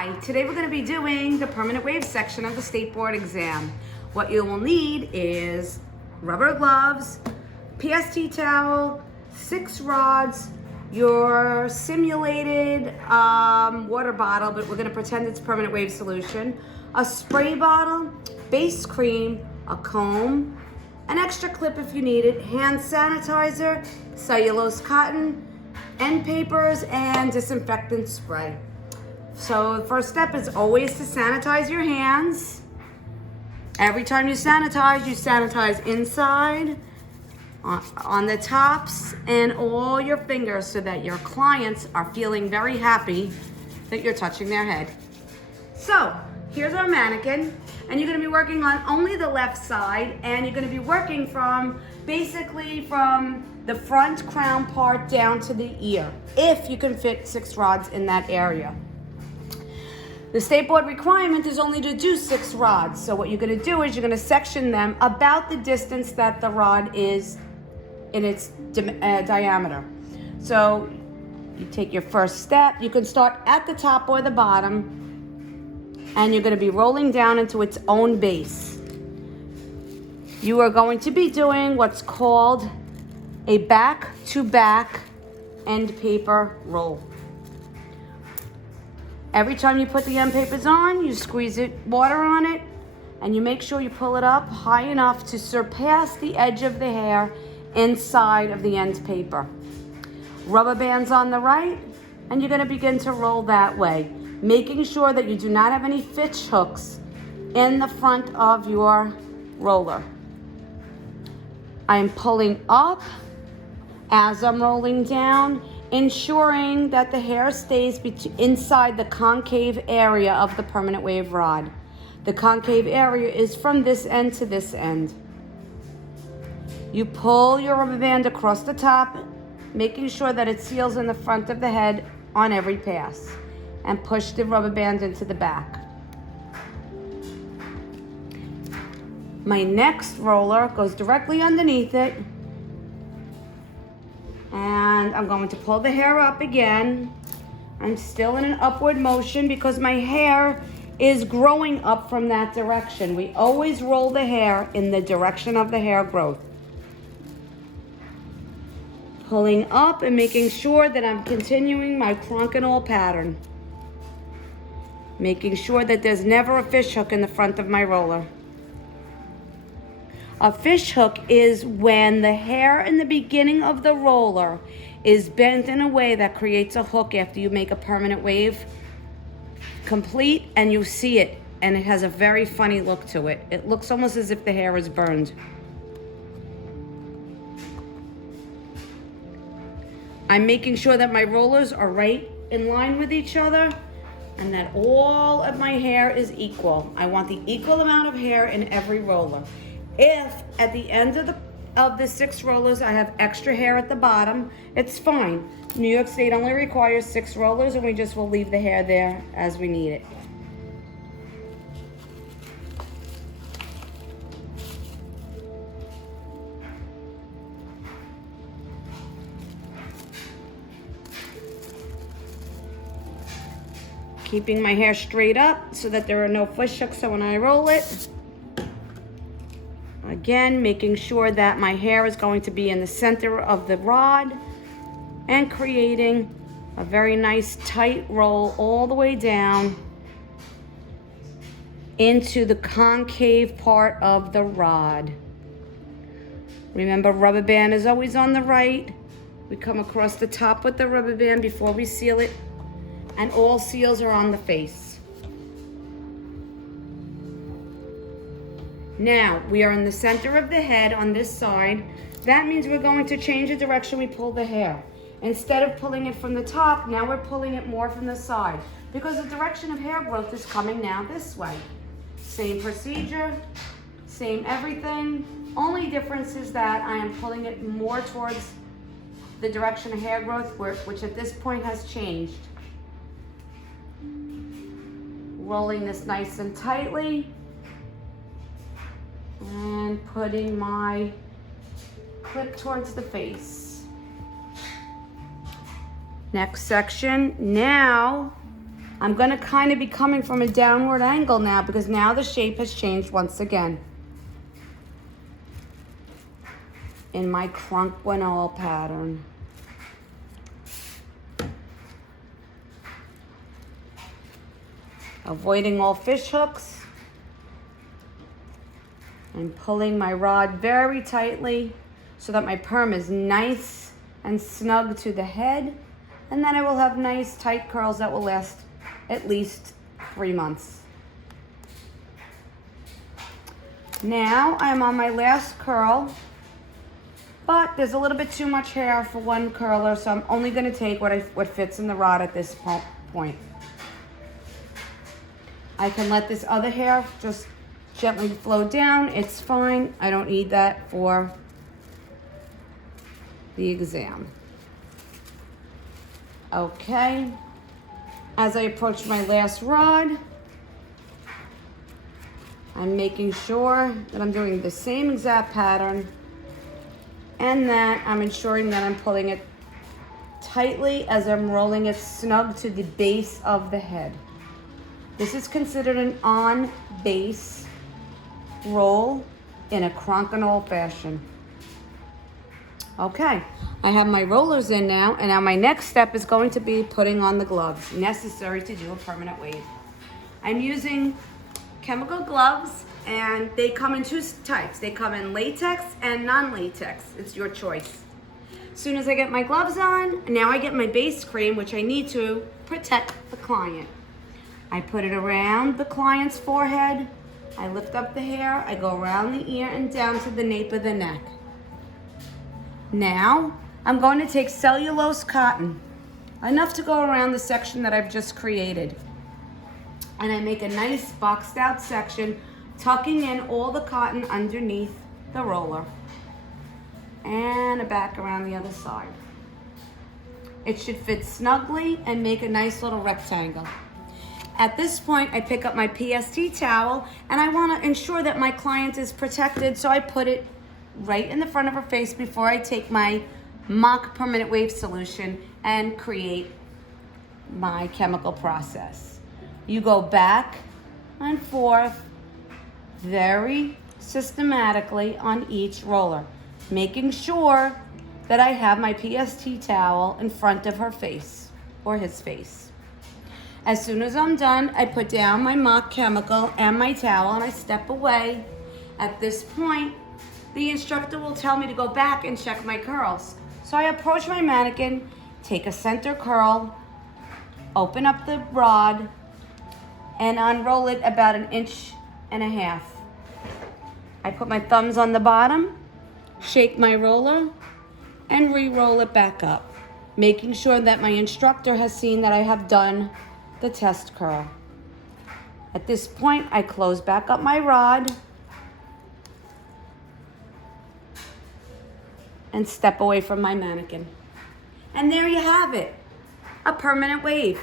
Hi, today we're going to be doing the permanent wave section of the state board exam. What you will need is rubber gloves, PST towel, 6 rods, your simulated water bottle, but we're going to pretend it's permanent wave solution, a spray bottle, base cream, a comb, an extra clip if you need it, hand sanitizer, cellulose cotton, end papers, and disinfectant spray. So the first step is always to sanitize your hands. Every time you sanitize inside, on the tops, and all your fingers so that your clients are feeling very happy that you're touching their head. So here's our mannequin, and you're gonna be working on only the left side, and you're gonna be working basically from the front crown part down to the ear, if you can fit 6 rods in that area. The state board requirement is only to do 6 rods. So what you're gonna do is you're gonna section them about the distance that the rod is in its diameter. So you take your first step, you can start at the top or the bottom, and you're gonna be rolling down into its own base. You are going to be doing what's called a back-to-back end paper roll. Every time you put the end papers on, you squeeze water on it, and you make sure you pull it up high enough to surpass the edge of the hair inside of the end paper. Rubber bands on the right, and you're going to begin to roll that way, making sure that you do not have any fish hooks in the front of your roller. I'm pulling up as I'm rolling down, ensuring that the hair stays inside the concave area of the permanent wave rod. The concave area is from this end to this end. You pull your rubber band across the top, making sure that it seals in the front of the head on every pass, and push the rubber band into the back. My next roller goes directly underneath it, and I'm going to pull the hair up again. I'm still in an upward motion because my hair is growing up from that direction. We always roll the hair in the direction of the hair growth. Pulling up and making sure that I'm continuing my clunk and all pattern. Making sure that there's never a fish hook in the front of my roller. A fish hook is when the hair in the beginning of the roller is bent in a way that creates a hook after you make a permanent wave complete, and you see it, and it has a very funny look to it. It looks almost as if the hair is burned. I'm making sure that my rollers are right in line with each other and that all of my hair is equal. I want the equal amount of hair in every roller. If at the end of the 6 rollers I have extra hair at the bottom, it's fine. New York State only requires 6 rollers, and we just will leave the hair there as we need it. Keeping my hair straight up so that there are no fish hooks so when I roll it. Again, making sure that my hair is going to be in the center of the rod and creating a very nice tight roll all the way down into the concave part of the rod. Remember, rubber band is always on the right. We come across the top with the rubber band before we seal it, and all seals are on the face. Now, we are in the center of the head on this side. That means we're going to change the direction we pull the hair. Instead of pulling it from the top, now we're pulling it more from the side because the direction of hair growth is coming now this way. Same procedure, same everything. Only difference is that I am pulling it more towards the direction of hair growth, which at this point has changed. Rolling this nice and tightly, and putting my clip towards the face. Next section. Now I'm gonna kind of be coming from a downward angle now because now the shape has changed once again. In my crunk pattern. Avoiding all fish hooks. And pulling my rod very tightly so that my perm is nice and snug to the head. And then I will have nice tight curls that will last at least 3 months. Now I'm on my last curl, but there's a little bit too much hair for one curler, so I'm only gonna take what fits in the rod at this point. I can let this other hair just gently flow down. It's fine. I don't need that for the exam. Okay. As I approach my last rod, I'm making sure that I'm doing the same exact pattern and that I'm ensuring that I'm pulling it tightly as I'm rolling it snug to the base of the head. This is considered an on-base roll in a cronkinol fashion. Okay, I have my rollers in now, and now my next step is going to be putting on the gloves necessary to do a permanent wave. I'm using chemical gloves, and they come in 2 types. They come in latex and non-latex. It's your choice. As soon as I get my gloves on, now I get my base cream, which I need to protect the client. I put it around the client's forehead. I lift up the hair. I go around the ear and down to the nape of the neck. Now, I'm going to take cellulose cotton, enough to go around the section that I've just created. And I make a nice boxed out section, tucking in all the cotton underneath the roller. And a back around the other side. It should fit snugly and make a nice little rectangle. At this point, I pick up my PST towel and I want to ensure that my client is protected, so I put it right in the front of her face before I take my mock permanent wave solution and create my chemical process. You go back and forth very systematically on each roller, making sure that I have my PST towel in front of her face or his face. As soon as I'm done, I put down my mock chemical and my towel and I step away. At this point, the instructor will tell me to go back and check my curls. So I approach my mannequin, take a center curl, open up the rod, and unroll it about 1.5 inches. I put my thumbs on the bottom, shake my roller, and re-roll it back up, making sure that my instructor has seen that I have done the test curl. At this point, I close back up my rod and step away from my mannequin. And there you have it, a permanent wave.